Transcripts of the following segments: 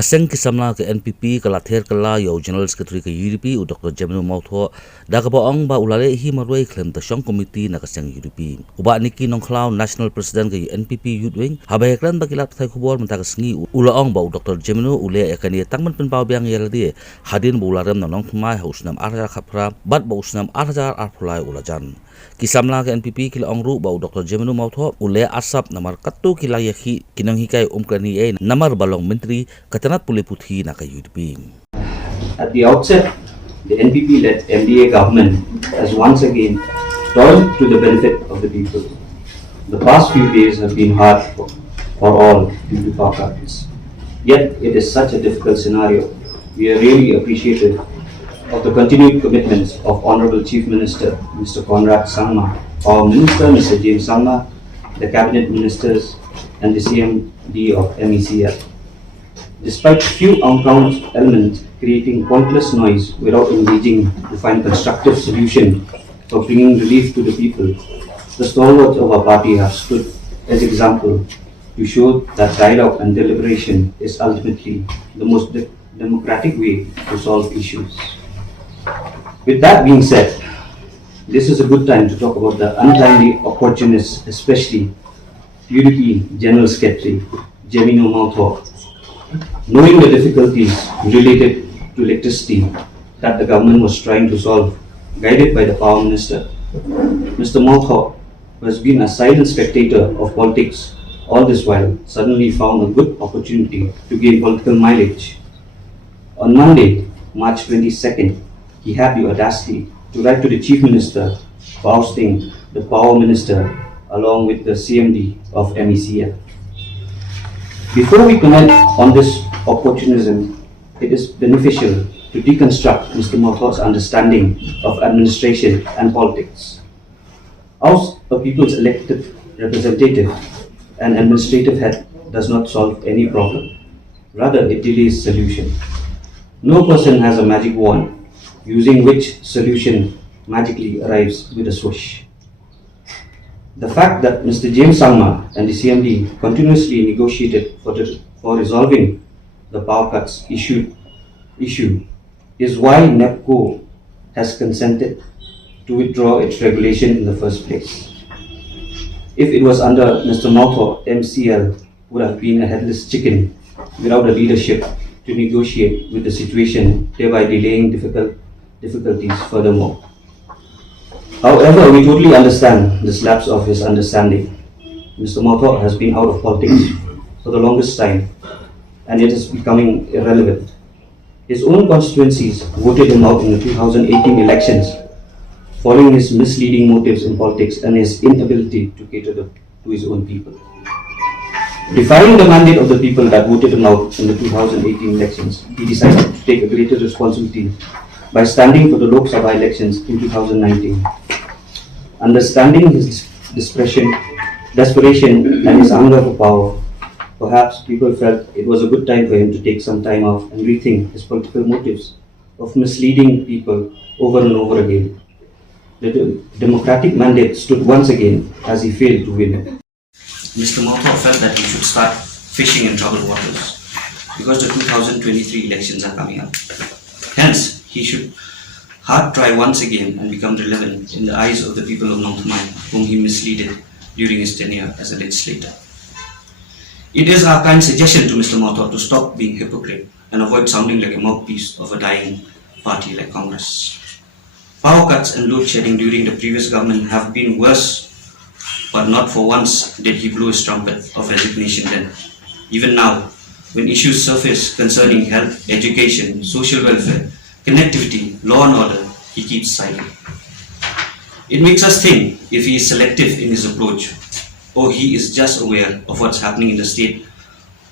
Kaseng ki Samla ke NPP kala Ther Kylla yo General Secretary ke UDP u Dr. Jemino mautho da ka baong ba ulale hi Marwei klem ta shong committee na kaseng UDP uba niki nongklau National President ke NPP Youth Wing habai klan ba kilap thai khubor menta ka sngi ulaong ba u Dr. Jemino ule ekani tangman pen pau biang yeldi hadin bu ularem na nong thmai hausnam arja khapra bat ba usnam arja arphulai ulajan ki Samla ke NPP kila ongru ba u Dr. Jemino mautho ule asap namar kattu kila yakhi kinang hikai umkrani e namar balong menteri Katanat puli puthi na ka UDP. At the outset, the NPP-led MDA government has once again toiled to the benefit of the people. The past few days have been hard for all due to power cuts. Yet it is such a difficult scenario. We are really appreciative of the continued commitments of Honorable Chief Minister Mr. Conrad Sangma, our Minister Mr. James Samla, the Cabinet Ministers and the CMD of MECL. Despite few uncountable elements creating pointless noise without engaging to find constructive solution for bringing relief to the people, the stalwarts of our party have stood as example to show that dialogue and deliberation is ultimately the most democratic way to solve issues. With that being said, this is a good time to talk about the untimely opportunists, especially UDP General Secretary Jemino. Knowing the difficulties related to electricity that the government was trying to solve, guided by the Power Minister, Mr. Malthaw, who has been a silent spectator of politics all this while, suddenly found a good opportunity to gain political mileage. On Monday, March 22nd, he had the audacity to write to the Chief Minister for ousting the Power Minister along with the CMD of MECL. Before we comment on this opportunism, it is beneficial to deconstruct Mr. Malthaw's understanding of administration and politics. Oust a people's elected representative and administrative head does not solve any problem. Rather, it delays solution. No person has a magic wand using which solution magically arrives with a swoosh. The fact that Mr. James Sangma and the CMD continuously negotiated for resolving the power cuts issue is why NEPCO has consented to withdraw its regulation in the first place. If it was under Mr. Malthaw, MCL would have been a headless chicken without a leadership to negotiate with the situation, thereby delaying difficulties furthermore. However, we totally understand this lapse of his understanding. Mr. Malthaw has been out of politics for the longest time and it is becoming irrelevant. His own constituencies voted him out in the 2018 elections following his misleading motives in politics and his inability to cater to his own people. Defying the mandate of the people that voted him out in the 2018 elections, he decided to take a greater responsibility by standing for the Lok Sabha elections in 2019. Understanding his desperation and his hunger for power, perhaps people felt it was a good time for him to take some time off and rethink his political motives of misleading people over and over again. The democratic mandate stood once again as he failed to win. Mr. Malthaw felt that he should start fishing in troubled waters because the 2023 elections are coming up. Hence, he should hard try once again and become relevant in the eyes of the people of North Mine, whom he misleaded during his tenure as a legislator. It is our kind suggestion to Mr. Malthaw to stop being hypocrite and avoid sounding like a mouthpiece of a dying party like Congress. Power cuts and load shedding during the previous government have been worse, but not for once did he blow his trumpet of resignation then. Even now, when issues surface concerning health, education, social welfare, connectivity, law and order, he keeps silent. It makes us think if he is selective in his approach or he is just aware of what's happening in the state,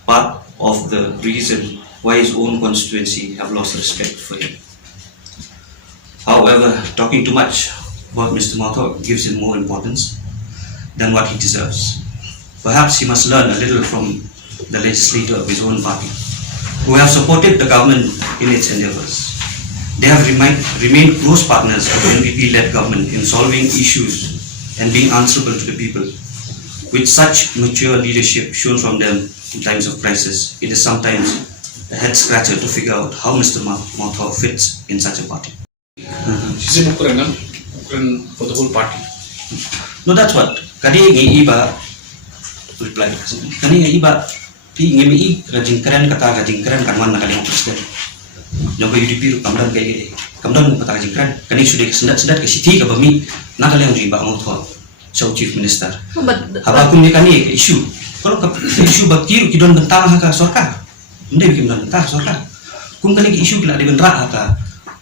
part of the reason why his own constituency have lost respect for him. However, talking too much about Mr. Malthaw gives him more importance than what he deserves. Perhaps he must learn a little from the legislator of his own party, who have supported the government in its endeavors. They have remained close partners of the NPP-led government in solving issues and being answerable to the people. With such mature leadership shown from them in times of crisis, it is sometimes a head scratcher to figure out how Mr. Mathur fits in such a party. She's a Ukuran for the whole party. No, that's what. Kadi ngi iba reply. Kani ngi iba pi ngi mi rajin keren kata rajin keren kanwan nakali ng presiden. Nyoba UDP kamdan kay kamdan kata rajin keren. Kani sudah sedat ke siti ka bami nakali ng iba ang thot. So chief minister. Haba kum ni kani issue. Kalau ka issue bakir kidon bentang ka sarkar. Hindi bikin bentang sarkar. Kum kani issue kila di benra ka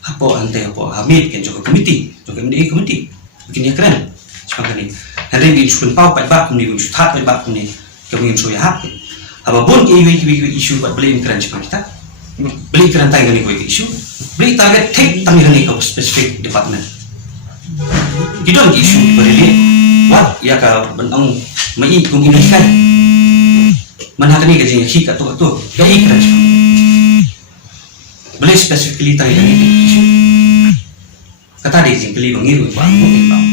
apo ante apo Hamid kan joko komiti bikin dia keren. Sekarang ni, hari ini isu pau pai bak ni, isu that pai bak ni, kami isu ya hak. Apa pun isu buat beli keren sekarang kita, beli keren tayang ni isu, beli target take tami ni kau specific department. Kita ni isu beri what ya ka benang mai kung Indonesia, mana kani gaji hik atau gay keren sekarang. Beli specifically tayang ni isu. Kata dia jing beli bangiru bang, mungkin bang.